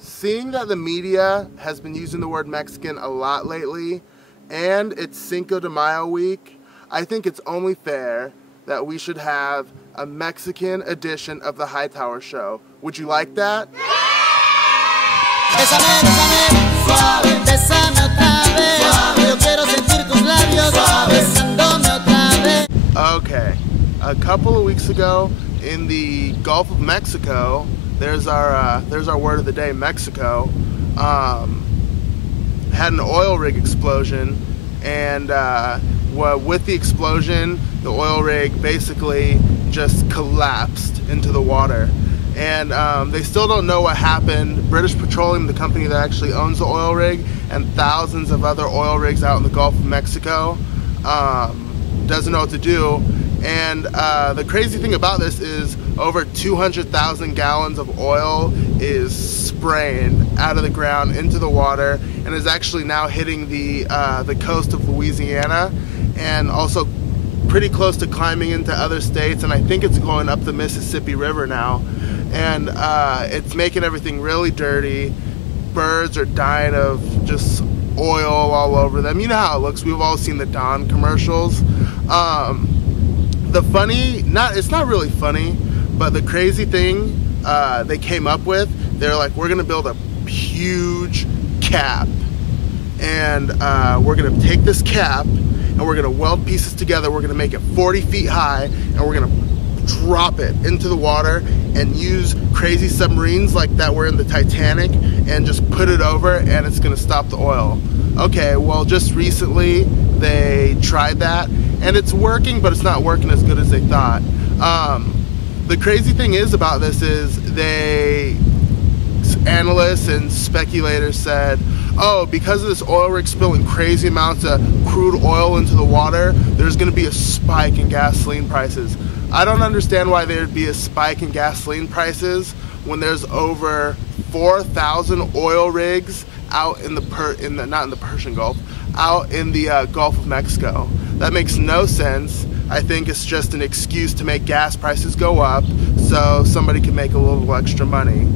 Seeing that the media has been using the word Mexican a lot lately, and it's Cinco de Mayo week, I think it's only fair that we should have a Mexican edition of the Hightower Show. Would you like that? Bésame, bésame, suave, bésame otra vez. Yo quiero sentir tus labios besándome otra vez. Okay, a couple of weeks ago in the Gulf of Mexico, there's our word of the day, Mexico, had an oil rig explosion, and with the explosion, the oil rig basically just collapsed into the water. And they still don't know what happened. British Petroleum, the company that actually owns the oil rig, and thousands of other oil rigs out in the Gulf of Mexico, doesn't know what to do. And the crazy thing about this is over 200,000 gallons of oil is spraying out of the ground into the water, and is actually now hitting the coast of Louisiana, and also pretty close to climbing into other states, and I think it's going up the Mississippi River now. And it's making everything really dirty. Birds are dying of just oil all over them. You know how it looks. We've all seen the Dawn commercials. It's not really funny, but the crazy thing they came up with, they're like, we're gonna build a huge cap, and we're gonna take this cap and we're gonna weld pieces together. We're gonna make it 40 feet high, and we're gonna drop it into the water and use crazy submarines like that were in the Titanic and just put it over, and it's gonna stop the oil. Okay, well, just recently they tried that, and it's working, but it's not working as good as they thought. The crazy thing is about this is analysts and speculators said, oh, because of this oil rig spilling crazy amounts of crude oil into the water, there's going to be a spike in gasoline prices. I don't understand why there'd be a spike in gasoline prices when there's over 4,000 oil rigs out in the not in the Persian Gulf, out in the Gulf of Mexico. That makes no sense. I think it's just an excuse to make gas prices go up so somebody can make a little extra money.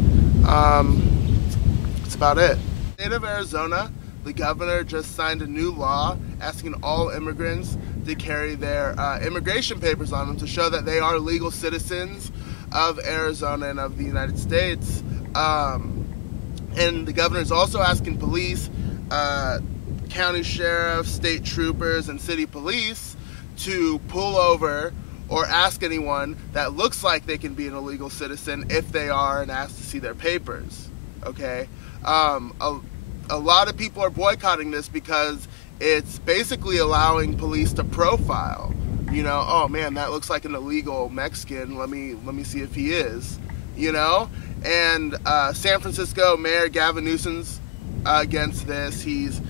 That's about it. In the state of Arizona, the governor just signed a new law asking all immigrants to carry their immigration papers on them to show that they are legal citizens of Arizona and of the United States. And the governor is also asking police, county sheriffs, state troopers, and city police to pull over or ask anyone that looks like they can be an illegal citizen if they are, and ask to see their papers. Okay, a lot of people are boycotting this because it's basically allowing police to profile. You know, oh man, that looks like an illegal Mexican. Let me see if he is. You know, and San Francisco Mayor Gavin Newsom's against this. He's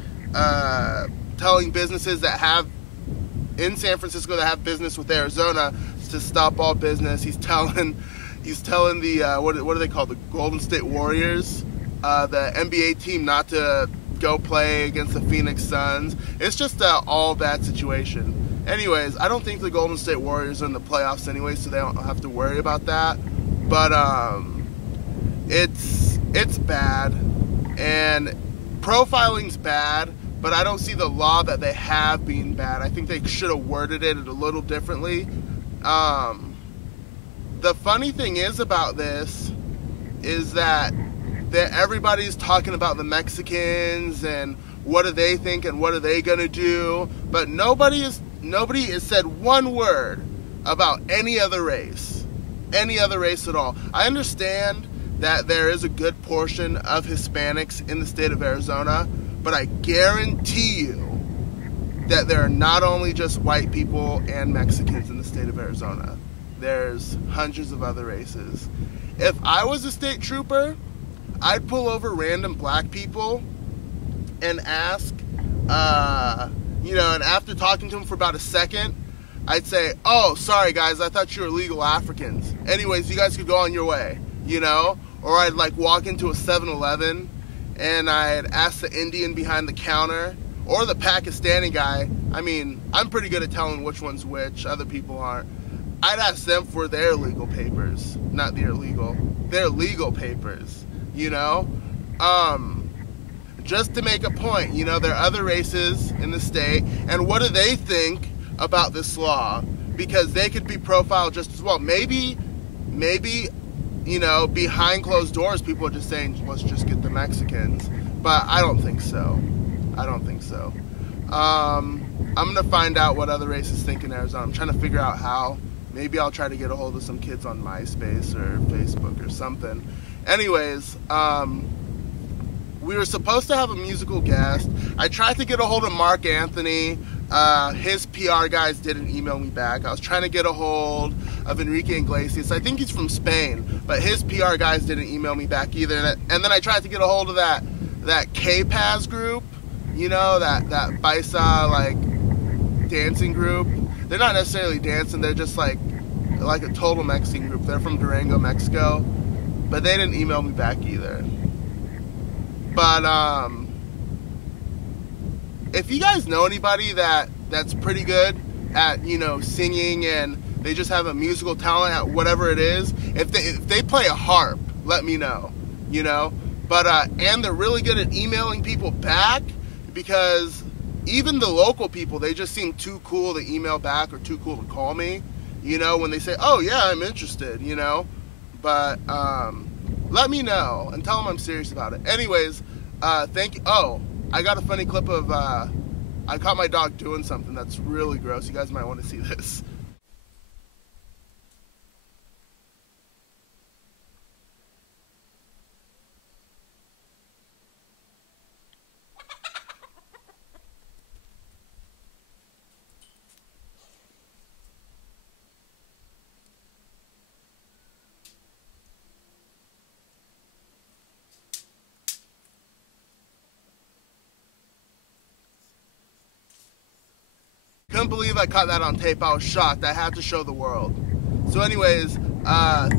telling businesses that have in San Francisco that have business with Arizona to stop all business. He's telling the what are they called, the Golden State Warriors, the NBA team, not to go play against the Phoenix Suns. It's just an all bad situation. Anyways, I don't think the Golden State Warriors are in the playoffs anyway, so they don't have to worry about that. But it's bad, and profiling's bad, but I don't see the law that they have being bad. I think they should have worded it a little differently. The funny thing is about this is that everybody's talking about the Mexicans and what do they think and what are they gonna do, but nobody has said one word about any other race at all. I understand that there is a good portion of Hispanics in the state of Arizona, but I guarantee you that there are not only just white people and Mexicans in the state of Arizona. There's hundreds of other races. If I was a state trooper, I'd pull over random black people and ask, you know, and after talking to them for about a second, I'd say, oh, sorry guys, I thought you were illegal Africans. Anyways, you guys could go on your way, you know? Or I'd like walk into a 7-Eleven and I'd ask the Indian behind the counter or the Pakistani guy. I mean, I'm pretty good at telling which one's which, other people aren't. I'd ask them for their legal papers, not their legal papers, you know? just to make a point, you know, there are other races in the state, and what do they think about this law? Because they could be profiled just as well. Maybe, you know, behind closed doors, people are just saying, let's just get the Mexicans. But I don't think so. I don't think so. I'm going to find out what other races think in Arizona. I'm trying to figure out how. Maybe I'll try to get a hold of some kids on MySpace or Facebook or something. Anyways, we were supposed to have a musical guest. I tried to get a hold of Mark Anthony. His PR guys didn't email me back. I was trying to get a hold of Enrique Iglesias. I think he's from Spain, but his PR guys didn't email me back either. And then I tried to get a hold of that K-Paz group, you know, that Baisa, like, dancing group. They're not necessarily dancing, they're just like a total Mexican group. They're from Durango, Mexico, but they didn't email me back either. But if you guys know anybody that's pretty good at, you know, singing, and they just have a musical talent at whatever it is, if they play a harp, let me know, you know. But and they're really good at emailing people back, because even the local people, they just seem too cool to email back or too cool to call me, you know, when they say, oh yeah, I'm interested, you know. But let me know and tell them I'm serious about it. Anyways, thank you. Oh, I got a funny clip of I caught my dog doing something that's really gross. You guys might want to see this. Couldn't believe I caught that on tape. I was shocked. I had to show the world. So anyways,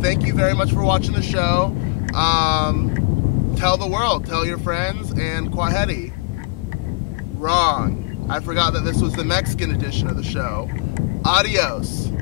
thank you very much for watching the show. Tell the world, tell your friends, and Kwaheri. Wrong. I forgot that this was the Mexican edition of the show. Adios.